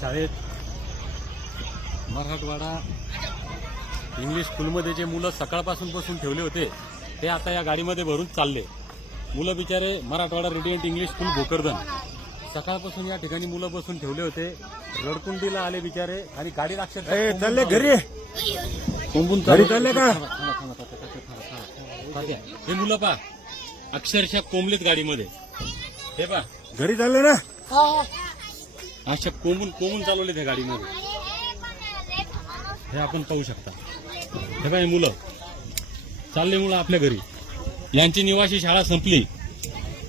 शाळेत. मराठवाडा इंग्लिश स्कूलमध्ये जे मुलं सकाळपासून बसून ठेवले होते ते आता या गाडीमध्ये भरून चालले. मुलं बिचारे Marathwada radiant English school Bhokardan. सकाळपासून या ठिकाणी मुलं बसून ठेवले होते. रडकुंडीला आले बिचारे आणि गाडी चालले चालू. घरी. कोंबून घरी चालू. चालले का? हे मुलं पा अक्षरशः कोंबलेत गाडीमध्ये. हे पा घरी चालले ना? अशा कोंबून कोंबून चालवले त्या गाडीमध्ये. हे आपण पाहू शकता. हे काय मुलं. चालले मुलं आपल्या घरी. यांची निवासी शाळा संपली.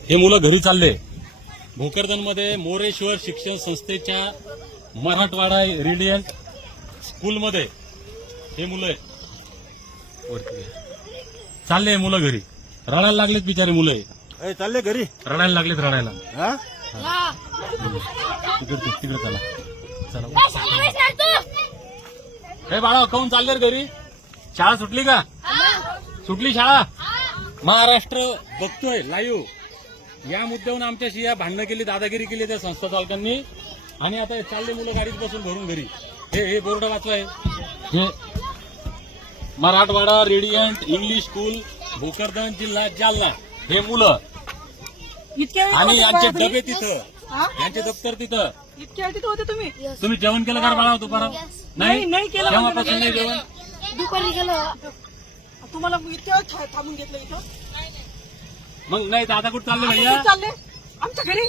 हे मुलं घरी चालले. भोकरदनमध्ये मोरेश्वर शिक्षण संस्थेच्या मराठवाडा रेडियंट स्कूलमध्ये हे मुलं. चालले मुलं घरी. रडायला लागलेत बिचारे मुलं. चालले घरी. रडायला लागलेत रडायला. हा? तिकडे तिकडे चला. चला. हे बाळा काऊन चालले रे घरी? शाळा सुटली का? सुटली शाळा? महाराष्ट्र बघतोय लाईव्ह या मुद्द्यावरून आमच्याशी या भांडणं केली दादागिरी केली त्या संस्था चालकांनी. आणि आता चालले मुलं गाडीत बसून घरून घरी. हे हे बोर्ड वाचवाय हे Marathwada radiant English school Bhokardan जिल्हा जालना. हे मुलं इतक्या वेळी आणि होते यांचे? डबे तिथं. हा? यांचे दप्तर तिथं. इतक्या वेळी तिथं होते तुम्ही? तुम्ही जेवण केलं का बाळा दुपारा? नाही, नाही? केलं. केव्हापासून नाही जेवण? दुपारी गेलो. तुम्हाला इतक्या वेळ था- थांबून घेतलं इथं? मग नाही आता कुठं चालले भैया? चालले? आमच्या घरी?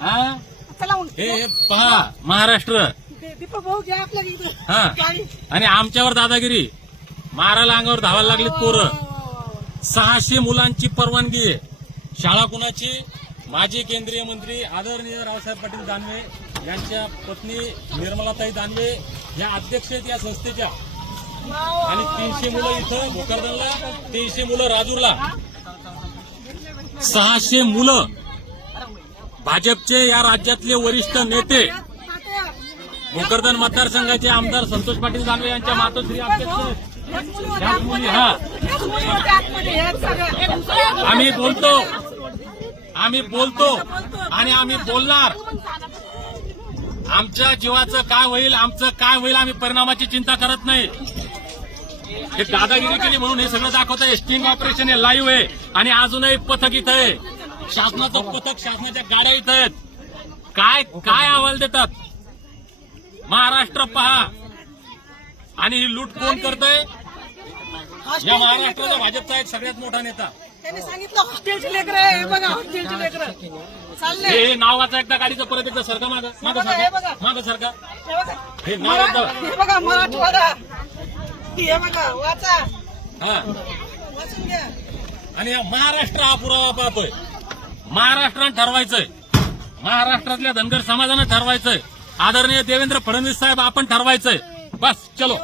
हा? चला मग. हे हे पहा महाराष्ट्र. दे- दीपक भाऊ घ्या आपल्या इथं. हा. गाडी. आणि आमच्यावर दादागिरी. मारायला अंगावर धावायला लागलीत पोरं. सहाशे मुलांची परवानगी आहे. शाळा कुणाची? माजी केंद्रीय मंत्री आदरणीय रावसाहेब पाटील दानवे यांच्या पत्नी निर्मलाताई दानवे या अध्यक्ष आहेत या संस्थेच्या आणि तीनशे मुलं इथं भोकरदनला तीनशे मुलं राजूरला सहाशे मुलं भाजपचे या राज्यातले वरिष्ठ नेते भोकरदन मतदारसंघाचे आमदार संतोष पाटील दानवे यांच्या मातोश्री अध्यक्ष हा. आम्ही बोलतो आम्ही बोलतो आणि आम्ही बोलणार. आमच्या जीवाचं काय होईल आमचं काय होईल आम्ही परिणामाची चिंता करत नाही. हे दादागिरी केली म्हणून हे सगळं दाखवत आहे स्टिंग ऑपरेशन हे लाईव्ह आहे आणि अजूनही पथक इथं आहे. शासनाचं पथक शासनाच्या गाड्या इथं आहेत. काय काय अहवाल देतात? महाराष्ट्र पहा. आणि ही लूट कोण करतय? या महाराष्ट्राचा भाजपचा एक सगळ्यात मोठा नेता. त्यांनी सांगितलं हॉस्टेलचे लेकर हे बघा हॉस्टेलचे लेकर. चालले हे नावाचा एकदा गाडीचं परत एकदा सरका माग बघा. सरका माग सरका. हे बघा. हे नाव मरा- एकदा हे बघा मराठवाडा हे बघा वाचा. हा. वाचून घ्या. आणि हा महाराष्ट्र हा पुरावा पाहतोय. महाराष्ट्रानं ठरवायचंय. महाराष्ट्रातल्या धनगर समाजानं ठरवायचंय. आदरणीय देवेंद्र फडणवीस साहेब आपण ठरवायचंय. बस चलो.